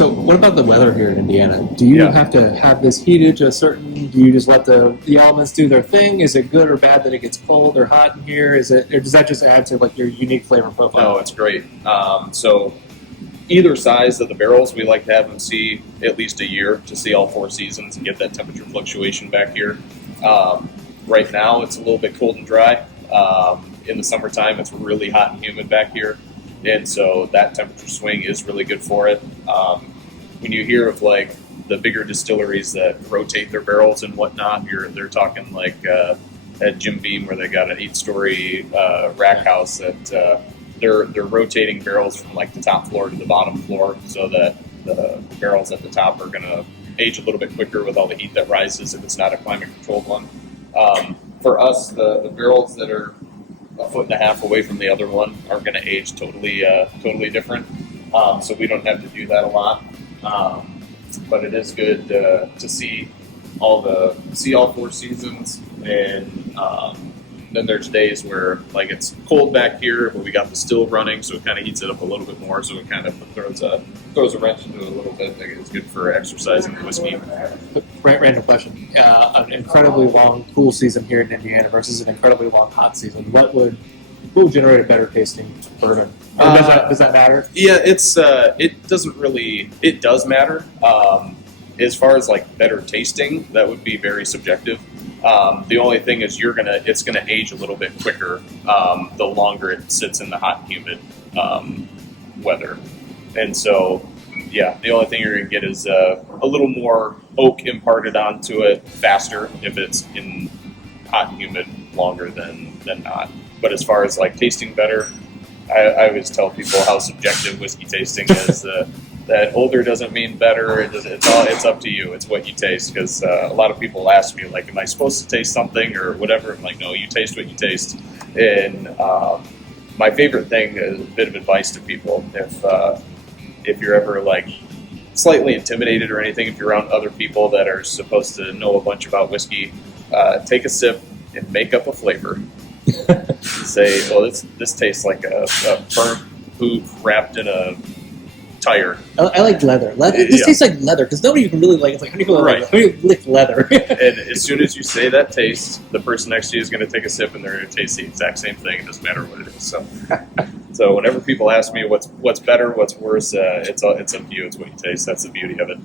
So what about the weather here in Indiana? Do you Yeah. have to have this heated to a certain? Do you just let the elements do their thing? Is it good or bad that it gets cold or hot in here? Is it, or does that just add to like your unique flavor profile? No, it's great. So either size of the barrels, we like to have them see at least a year to see all 4 seasons and get that temperature fluctuation back here. Right now, it's a little bit cold and dry. In the summertime, it's really hot and humid back here, and so that temperature swing is really good for it. When you hear of like the bigger distilleries that rotate their barrels and whatnot, they're talking like at Jim Beam where they got an 8-story rack house that they're rotating barrels from like the top floor to the bottom floor so that the barrels at the top are going to age a little bit quicker with all the heat that rises if it's not a climate controlled one. For us, the barrels that are a foot and a half away from the other one are going to age totally different. So we don't have to do that a lot. But it is good to see all 4 seasons, and then there's days where like it's cold back here, but we got the still running, so it kind of heats it up a little bit more. So it kind of throws a wrench into it a little bit. Like it's good for exercising the whiskey. Random question: an incredibly long cool season here in Indiana versus an incredibly long hot season. Who would generate a better tasting bourbon? Or does that matter? Yeah, it doesn't really. It does matter. As far as like better tasting, that would be very subjective. The only thing is it's gonna age a little bit quicker the longer it sits in the hot and humid weather, and so yeah, the only thing you're gonna get is a little more oak imparted onto it faster if it's in hot and humid longer than not. But as far as like tasting better, I always tell people how subjective whiskey tasting is. That older doesn't mean better. It's up to you. It's what you taste. Because a lot of people ask me like, "Am I supposed to taste something or whatever?" I'm like, "No, you taste what you taste." And my favorite thing is a bit of advice to people: if you're ever like slightly intimidated or anything, if you're around other people that are supposed to know a bunch about whiskey, take a sip and make up a flavor. Say, well, this tastes like a burnt boot wrapped in a tire. I like leather. This tastes like leather because nobody can really like. It's like how do you lick leather? And as soon as you say that taste, the person next to you is going to take a sip and they're going to taste the exact same thing. It doesn't matter what it is. So whenever people ask me what's better, what's worse, it's up to you. It's what you taste. That's the beauty of it.